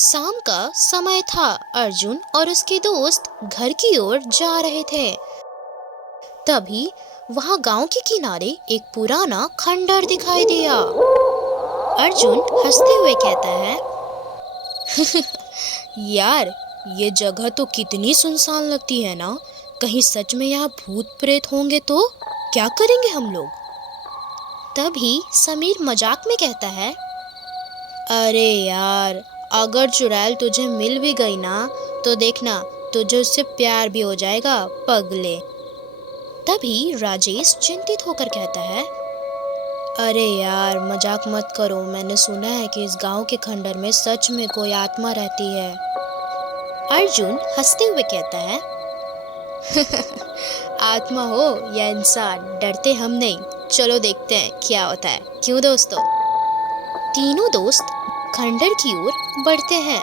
शाम का समय था। अर्जुन और उसके दोस्त घर की ओर जा रहे थे। तभी वहां गांव के किनारे एक पुराना खंडर दिखाई दिया। अर्जुन हंसते हुए कहता है, यार, ये जगह तो कितनी सुनसान लगती है ना। कहीं सच में यहाँ भूत प्रेत होंगे तो क्या करेंगे हम लोग। तभी समीर मजाक में कहता है, अरे यार, अगर चुड़ैल तुझे मिल भी गई ना तो देखना, तुझे उससे प्यार भी हो जाएगा पगले। तभी राजेश चिंतित होकर कहता है, अरे यार, मजाक मत करो। मैंने सुना है कि इस गांव के खंडर में सच में कोई आत्मा रहती है। अर्जुन हंसते हुए कहता है, आत्मा हो या इंसान, डरते हम नहीं। चलो देखते हैं क्या होता है, क्यों दोस्तों। तीनों दोस्त खंडर की ओर बढ़ते हैं।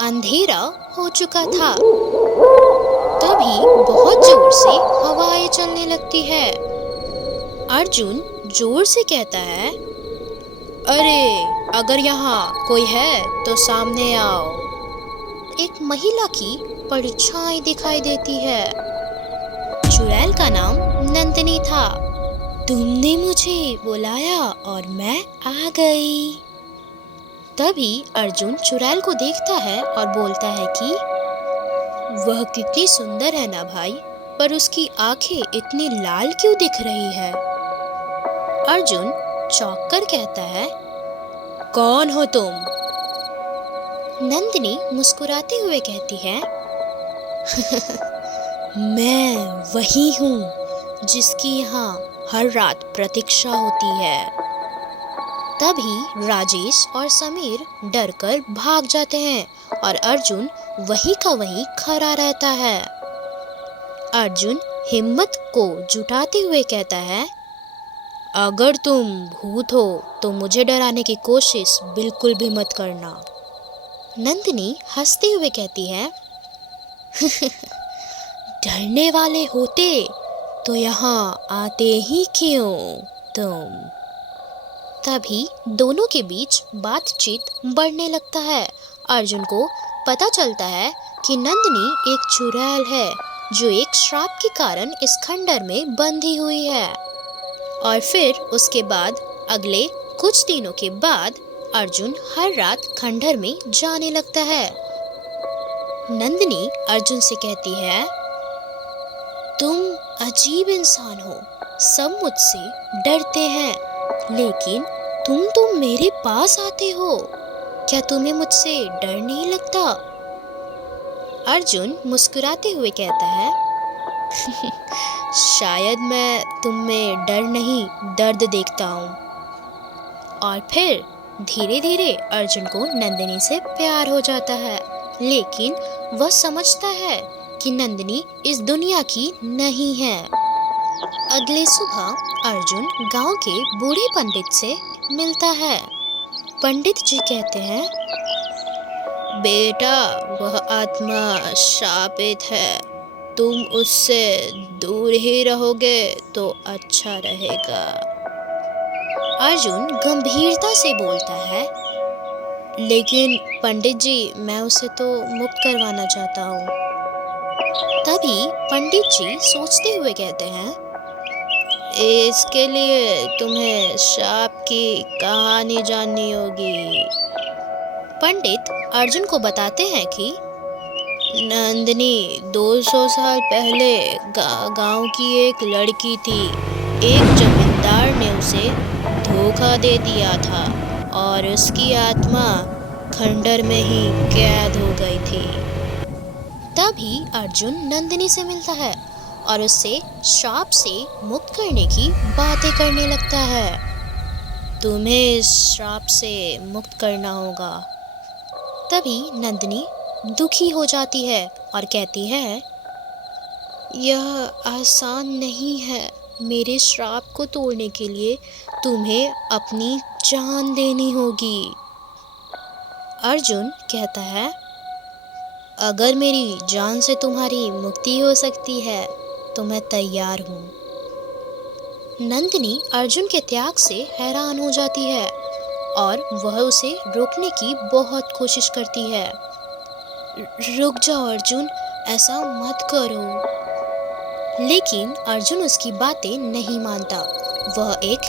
अंधेरा हो चुका था। तभी बहुत जोर से हवाएं चलने लगती है। अर्जुन जोर से कहता है, अरे, अगर यहाँ कोई है तो सामने आओ। एक महिला की परछाई दिखाई देती है। चुड़ैल का नाम नंदिनी था। तुमने मुझे बुलाया और मैं आ गई। तभी अर्जुन चुड़ैल को देखता है और बोलता है कि वह कितनी सुंदर है ना भाई, पर उसकी आंखें इतनी लाल क्यों दिख रही है। अर्जुन चौंक कर कहता है, कौन हो तुम। नंदिनी मुस्कुराते हुए कहती है, मैं वही हूँ जिसकी यहाँ हर रात प्रतीक्षा होती है। तभी राजेश और समीर डरकर भाग जाते हैं और अर्जुन वहीं का वहीं खड़ा रहता है। अर्जुन हिम्मत को जुटाते हुए कहता है, अगर तुम भूत हो तो मुझे डराने की कोशिश बिल्कुल भी मत करना। नंदिनी हंसते हुए कहती है, डरने वाले होते तो यहाँ आते ही क्यों तुम। तभी दोनों के बीच बातचीत बढ़ने लगता है। अर्जुन को पता चलता है कि नंदिनी एक चुड़ैल है जो एक श्राप के कारण इस खंडर में बंधी हुई है। और फिर उसके बाद अगले कुछ दिनों के बाद अर्जुन हर रात खंडर में जाने लगता है। नंदिनी अर्जुन से कहती है, तुम अजीब इंसान हो। सब मुझसे डरते हैं, लेकिन तुम तो मेरे पास आते हो। क्या तुम्हें मुझसे डर नहीं लगता। अर्जुन मुस्कुराते हुए कहता है, शायद मैं तुम में डर नहीं, दर्द देखता हूँ। और फिर धीरे धीरे अर्जुन को नंदिनी से प्यार हो जाता है, लेकिन वह समझता है कि नंदिनी इस दुनिया की नहीं है। अगले सुबह अर्जुन गांव के बूढ़े पंडित से मिलता है। पंडित जी कहते हैं, बेटा, वह आत्मा शापित है। तुम उससे दूर ही रहोगे तो अच्छा रहेगा। अर्जुन गंभीरता से बोलता है, लेकिन पंडित जी, मैं उसे तो मुक्त करवाना चाहता हूँ। तभी पंडित जी सोचते हुए कहते हैं, इसके लिए तुम्हें शाप की कहानी जाननी होगी। पंडित अर्जुन को बताते हैं कि नंदिनी 200 साल पहले गांव की एक लड़की थी। एक जमींदार ने उसे धोखा दे दिया था और उसकी आत्मा खंडर में ही कैद हो गई थी। तभी अर्जुन नंदिनी से मिलता है और उससे श्राप से मुक्त करने की बातें करने लगता है। तुम्हें इस श्राप से मुक्त करना होगा। तभी नंदिनी दुखी हो जाती है और कहती है, यह आसान नहीं है। मेरे श्राप को तोड़ने के लिए तुम्हें अपनी जान देनी होगी। अर्जुन कहता है, अगर मेरी जान से तुम्हारी मुक्ति हो सकती है तो मैं तैयार हूँ। नंदिनी अर्जुन के त्याग से हैरान हो जाती है और वह उसे रोकने की बहुत कोशिश करती है। रुक जाओ अर्जुन, ऐसा मत करो। लेकिन अर्जुन उसकी बातें नहीं मानता। वह एक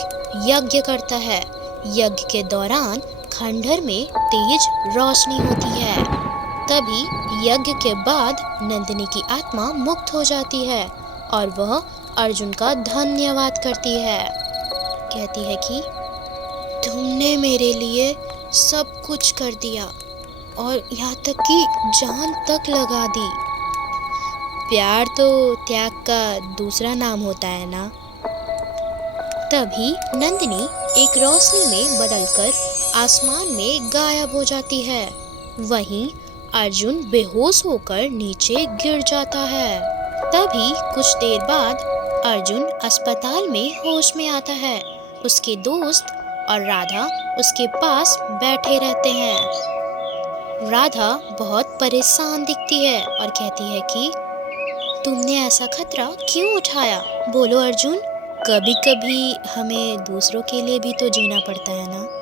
यज्ञ करता है। यज्ञ के दौरान खंडहर में तेज रोशनी होती है। तभी यज्ञ के बाद नंदिनी की आत्मा मुक्त हो जाती है और वह अर्जुन का धन्यवाद करती है। कहती है कि तुमने मेरे लिए सब कुछ कर दिया और यहाँ तक कि जान तक लगा दी। प्यार तो त्याग का दूसरा नाम होता है ना। तभी नंदिनी एक रोशनी में बदलकर आसमान में गायब हो जाती है। वहीं अर्जुन बेहोश होकर नीचे गिर जाता है। तभी कुछ देर बाद अर्जुन अस्पताल में होश में आता है। उसके दोस्त और राधा उसके पास बैठे रहते हैं। राधा बहुत परेशान दिखती है और कहती है कि तुमने ऐसा खतरा क्यों उठाया? बोलो अर्जुन, कभी कभी हमें दूसरों के लिए भी तो जीना पड़ता है ना।